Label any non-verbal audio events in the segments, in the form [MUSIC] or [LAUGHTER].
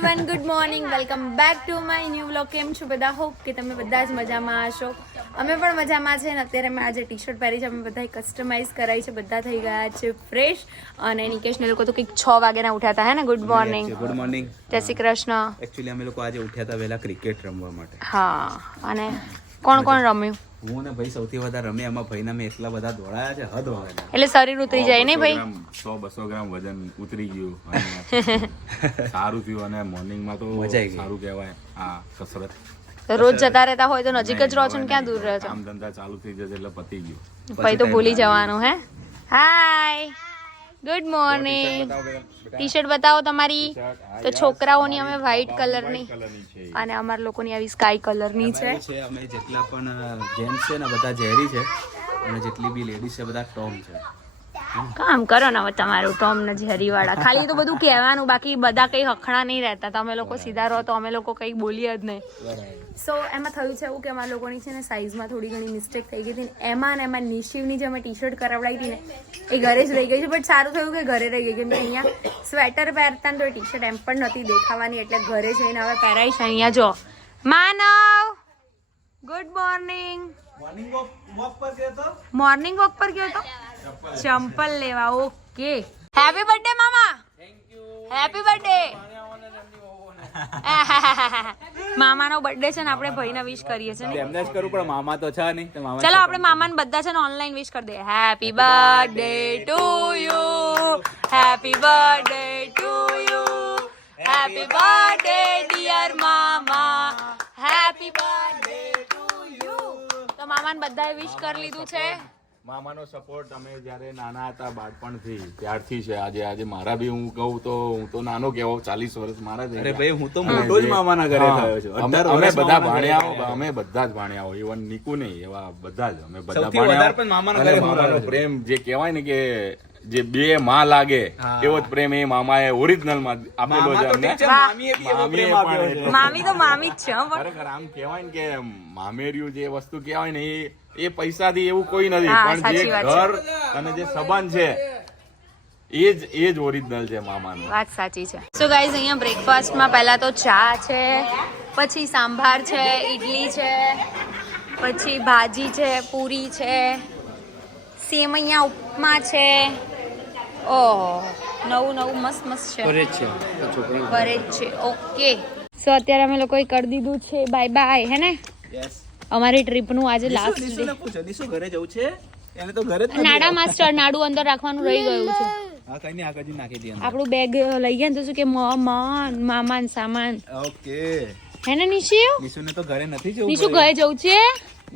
Everyone good morning welcome back to my new vlog કેમ છો બધા? હોપ કે તમે બધા જ મજામાં હશો. અમે પણ મજામાં છે ને અત્યારે મેં આજે ટી શર્ટ પહેરી છે. અમે બધાએ કસ્ટમાઇઝ કરાવી છે. બધા થઈ ગયા છે ફ્રેશ અને નિકેશને લોકો તો કંઈક છ વાગ્યાના ઉઠ્યા હતા હે ને? ગુડ મોર્નિંગ ગુડ મોર્નિંગ જય શ્રી કૃષ્ણ. એકચ્યુઅલી અમે લોકો આજે ઉઠ્યા હતા વહેલા ક્રિકેટ રમવા માટે. હા અને કોણ કોણ રમ્યું? હું ને ભાઈ સૌથી વધારે રમે એમાં ભાઈના મેં એટલા બધા દોડાયા છે હદ વગર એટલે શરીર ઉતરી જાય નહીં ભાઈ? સો બસો ગ્રામ વજન ઉતરી ગયું [LAUGHS] સારું થયું અને મોર્નિંગમાં તો મજા સારું કહેવાય. આ કસરત. રોજ જતા રહેતા હોય તો નજીક જ રહો છો ને ક્યાં દૂર રહો છો? કામ ધંધા ચાલુ થઈ જશે એટલે પતી ગયું. ભાઈ તો ભૂલી જવાનું હે? Hi good morning T shirt બતાવો તમારી. તો છોકરાઓની અમે વ્હાઈટ કલરની અને અમારા લોકોની આવી સ્કાય કલરની છે. અમે જેટલા પણ જેન્ટ્સ છે ને બધા ઝેરી છે. અને જેટલી બી લેડીઝ છે બધા ટોમ છે. કામ કરો ને હવે તમારું ટોમ ને ઝેરી વાળા ખાલી તો બધું કહેવાનું બાકી બધા કઈ હખણા નહીં રહેતા. તમે લોકો સીધા રહો તો અમે લોકો કઈ બોલીએ જ નહીં. સો એમાં થયું છે એવું કે અમારા લોકોની છે ને સાઈઝમાં થોડી ઘણી મિસ્ટેક થઈ ગઈ હતી ને એમાં ને એમાં નિશિવની જે અમે ટી શર્ટ કરાવડાવી હતી ને એ ઘરે જ રહી ગઈ છે. બટ સારું થયું કે ઘરે રહી ગઈ કેમ કે અહીંયા સ્વેટર પહેરતા ને તો ટી શર્ટ એમ પણ નથી દેખાવાની એટલે ઘરે જઈને હવે પહેરાઈશ અહીંયા. જો. Manav good morning morning walk પર ગયો તો? મોર્નિંગ વોક પર ગયો તો? ચંપલ લેવા ઓકે. હેપી બર્થડે મામા. હેપી બર્થડે [LAUGHS] મામાનો બર્થડે છે ને આપણે ભાઈને વિશ કરીએ છીએ ને એમને જ કરું પણ મામા તો છે નહીં ચલો આપણે મામાને બધા છે ને ઓનલાઈન વિશ કરી દઈએ. Happy birthday to you happy birthday to you happy birthday dear મામા હેપી બર્થડે ટુ યુ તો મામાને બધાએ વિશ કરી લીધું છે. મામાનો સપોર્ટ અમે જ્યારે નાના હતા બાળપણથી ત્યારથી છે. આજે આજે મારા બી હું કહું તો હું તો નાનો કેવો ચાલીસ વર્ષ મારા અરે ભાઈ હું તો મોટો જ મામાના ઘરે થયો છું. અમે બધા થયા. અમે બધા જ ભાણ્યાઓ ઇવન નીકુ નહીં એવા બધા જ અમે બધા ભાણ્યા મામાનો પ્રેમ જે કહેવાય ને કે જે બે માં લાગે. એવો જ પ્રેમ એ મામાએ ઓરિજિનલમાં આપેલો મામા છે તો અમને. મામી તો મામી જ છે ખરેખર આમ કહેવાય ને કે મામેર્યું જે વસ્તુ કહેવાય ને એ એ પૈસાથી એવું કોઈ નથી પણ જે સાચી વાત છે. ઘર અને જે સંબંધ છે એ જ એ જ ઓરિજિનલ છે મામાનું વાત સાચી છે સો ગાઈઝ અહીંયા બ્રેકફાસ્ટમાં પહેલા તો ચા છે પછી સાંભાર છે ઈડલી છે પછી ભાજી છે પૂરી છે સેમૈયા ઉપમા છે ઓહ નવું નવું મસ્ત મસ્ત છે. ઘરે જ છે ઓકે. સો અત્યારે અમે લોકોએ કરી દીધું છે બાય બાય હે ને? અમારી ટ્રીપનું આજે લાસ્ટ નિશુને પૂછો, ઘરે જવું છે. એને તો ઘરે જ નાડા માસ્ટર નાડું અંદર રાખવાનું રહી ગયું છે. હા કઈ આગળ જઈને નાખી દઈએ. આપણું બેગ લઈ ગયા ને તો શું કે મન મામાન સામાન. ઓકે હે ને નિશુ નિશુને તો ઘરે નથી જવું નિશુ ઘરે જવું છે?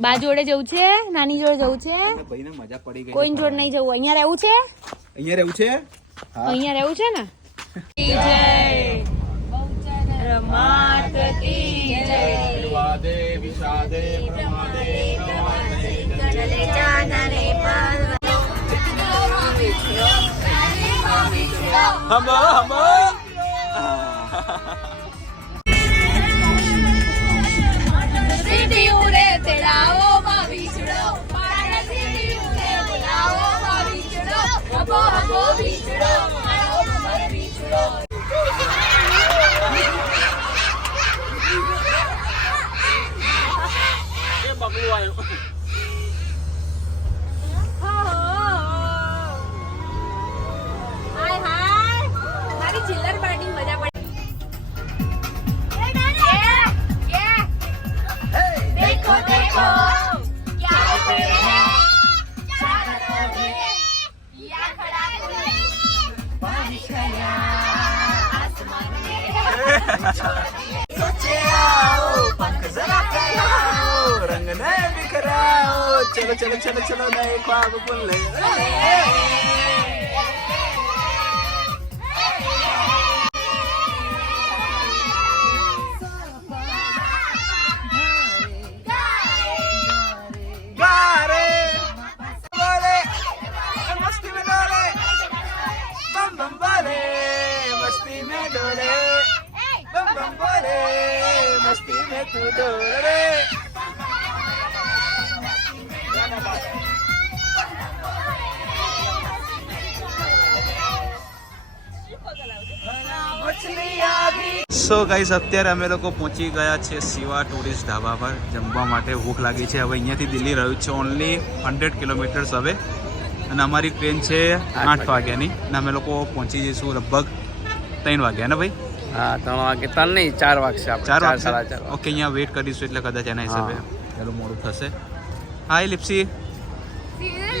બા જોડે જવું છે? નાની જોડે જવું છે? ભાઈને મજા પડી ગઈ કોઈ જોડે નહીં જવું. અહીંયા રહેવું છે? અહીંયા રહેવું છે? અહીંયા રહેવું છે ને? રમાત કી જય પ્રમાદે હમો હમો. रंग नए बिखराओ चलो चलो चलो चलो नए ख्वाब बुन ले સો ગાઈસ અત્યારે અમે લોકો પહોંચી ગયા છે શિવા ટુરિસ્ટ ઢાબા પર. જમવા માટે ભૂખ લાગી છે. હવે અહીંયાથી દિલ્હી રહ્યું છે. ઓનલી હંડ્રેડ કિલોમીટર્સ હવે. અને અમારી ટ્રેન છે આઠ વાગ્યાની. અને અમે લોકો પહોંચી જઈશું લગભગ ત્રણ વાગ્યા, ને ભાઈ? હા ત્રણ વાગે. ત્રણ નહીં ચાર વાગશે આપણે. ચાર સાડા વાગશે? ચાર ઓકે અહીંયા વેઇટ કરીશું એટલે કદાચ એના હિસાબે ચાલો મોડું થશે. હાય લિપ્સી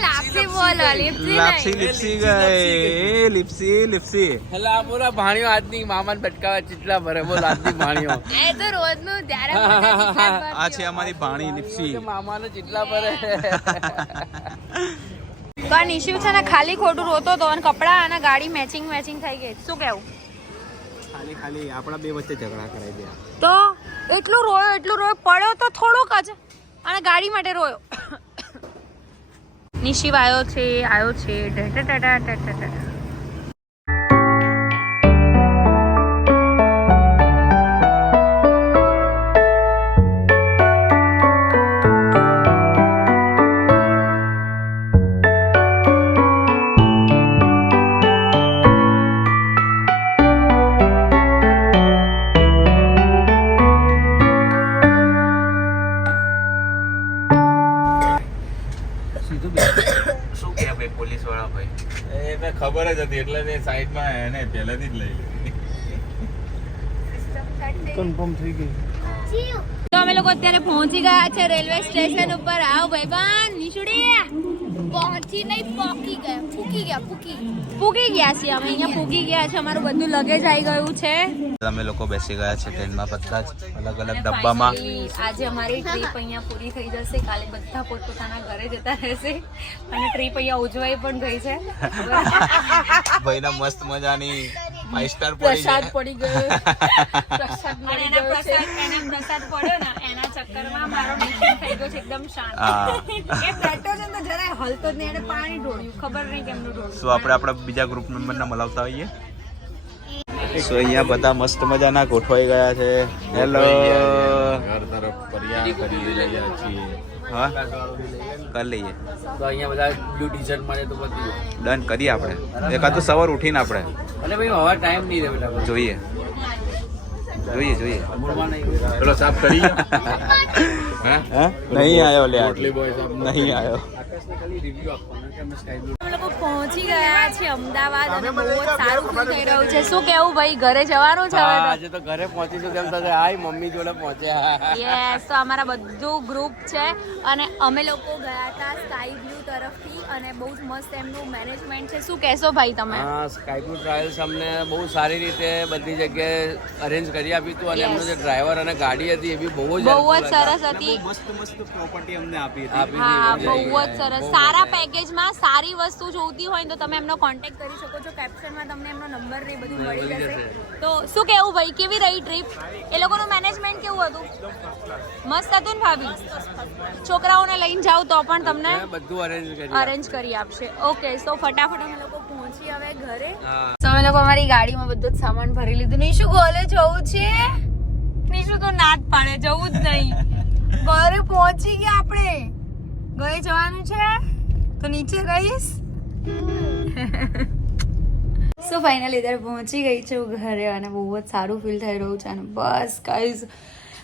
લાપસી બોલો લિપ્સી ગઈ. એ લિપ્સી લિપ્સી એટલે આ બોલા ભાણિયો આજની મામાને ભટકાવે ચીટલા ભરે. બોલ આજની ભાણિયો એ તો રોજનું ત્યારે આ છે અમારી ભાણી લિપ્સી મામાને ચીટલા ભરે. તો આ છે ને ખાલી ખોટું રોતો હતો અને કપડાં અને ગાડી મેચિંગ મેચિંગ થઈ ગઈ. શું કેવું ખાલી ખાલી આપણા બે વચ્ચે ઝઘડા કરાવી દે તો એટલું રોયો એટલું રોયો. પડ્યો તો થોડોક જ, અને ગાડી માટે રોયો. [COUGHS] નિશિવ આવ્યો છે આવ્યો છે. ઢેઢેઢેઢા ઢેઢેઢેઢા. શું હતી એટલે તે સાઈડમાં એને પહેલેથી જ લઈ લીધી. કન્ફર્મ થઈ ગઈ. તો અમે લોકો અત્યારે પહોંચી ગયા છે રેલવે સ્ટેશન ઉપર. આવો ભાઈબાન નિશુડી પહોંચી નહીં પોકી ગયા ફૂકી ગયા ફૂકી. ફૂકી ગયા છીએ અમે અહીંયા ફૂકી ગયા છે. અમારું બધું લગેજ આવી ગયું છે. અમે લોકો બેસી ગયા છે ટ્રેનમાં બધા જ અલગ અલગ ડબ્બામાં. આજે અમારી ટ્રીપ અહીંયા પૂરી થઈ જશે. કાલે બધા પોતપોતાના ઘરે જતા રહેશે. અને ટ્રીપ અહીંયા ઉજવાઈ પણ ગઈ છે. ભાઈના મસ્ત મજાની ફાઈવ સ્ટાર પડી ગયો. [LAUGHS] પ્રસાદ એના પ્રસાદ પડ્યો ને એના ચક્કરમાં મારો થઈ ગયો છે એકદમ શાંત. હા. એ બેઠો તો જરાય હલતો જ નહીં એને પાણી ઢોળ્યું ખબર નહીં કેમનું ઢોળ્યું. શું આપણે આપણા બીજા ગ્રુપ મેમ્બરને મલાવતા હોઈએ? સો અહીંયા બધા મસ્ત મજાના ગોઠવાઈ ગયા છે. હેલો ઘર તરફ ફરિયાદ કરી રહ્યા છીએ હા? કરી લઈએ. તો અહીંયા બધા બ્લુ ટી મળે તો બધું. ડન કરીએ આપણે. એકાદ તો સવાર ઉઠીને આપણે. અને ભાઈ હવે ટાઈમ નહીં રહે બેટા. જોઈએ. જોઈએ જોઈએ. પેલો સાફ કરી [LAUGHS] નહીં આવ્યો લે નહીં આવ્યો સ્કાય બ્લુ પહોંચી ગયા છે અમદાવાદ અને બહુ જ સારું ફીલ થઈ રહ્યું છે. શું કેવું ભાઈ ઘરે જવાનું છે હવે આજે તો ઘરે પહોંચીશું તેમ થશે હાય મમ્મી જોડે પહોંચ્યા. યસ તો અમારા બધું ગ્રુપ છે અને અમે લોકો ગયા હતા સ્કાય બ્લુ તરફથી અને બહુ જ મસ્ત એમનું મેનેજમેન્ટ છે. શું કહેશો ભાઈ તમે? હા સ્કાયબ્લુ ટ્રાવેલ્સ અમને બહુ સારી રીતે બધી જગ્યાએ અરેન્જ કરી આપ્યું હતું અને એમનો જે ડ્રાઈવર અને ગાડી હતી એ બી બહુ જ બહુ જ સરસ હતી. મસ્ત મસ્ત પ્રોપર્ટી અમને આપી હતી. હા બહુ જ સરસ. સારા પેકેજમાં સારી વસ્તુ જોઈતી હોય તો તમે એમનો કોન્ટેક્ટ કરી શકો છો. કેપ્શનમાં તમને એમનો નંબર ને બધું મળી જશે. તો શું કેવું ભાઈ? કેવી રહી ટ્રીપ એ લોકોનું મેનેજમેન્ટ કેવું હતું? મસ્ત હતું ને ભાભી? છોકરાઓને લઈને જાવ તો પણ તમને બધું અરેન્જ કરી અરેન્જ કરી આપશે. ઓકે તો ફટાફટ અમે લોકો હવે ઘરે? તો અમે લોકો અમારી ગાડીમાં બધું જ સામાન ભરી લીધું. નિશુ ગોલે જવું છે? નિશુ તો ના પાડે જવું જ નહીં. ઘરે પહોંચી ગયા આપણે. ઘરે જવાનું છે? તો નીચે ગઈશ સો ફાઇનલી ત્યારે પહોંચી ગઈ છું ઘરે અને બહુ જ સારું ફીલ થઈ રહ્યું છે અને બસ ગાઈઝ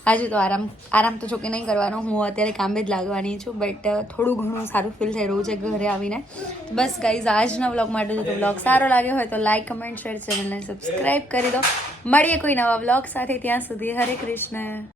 આજે તો આરામ આરામ તો જોકે નહીં કરવાનો. હું અત્યારે કામે જ લાગવાની છું બટ થોડું ઘણું સારું ફીલ થઈ રહ્યું છે ઘરે આવીને. બસ ગાઈઝ આજના વ્લોગ માટે જો વ્લોગ સારો લાગ્યો હોય તો લાઈક કમેન્ટ શેર ચેનલને સબસ્ક્રાઈબ કરી દો. મળીએ કોઈ નવા વ્લોગ સાથે ત્યાં સુધી. હરે કૃષ્ણ.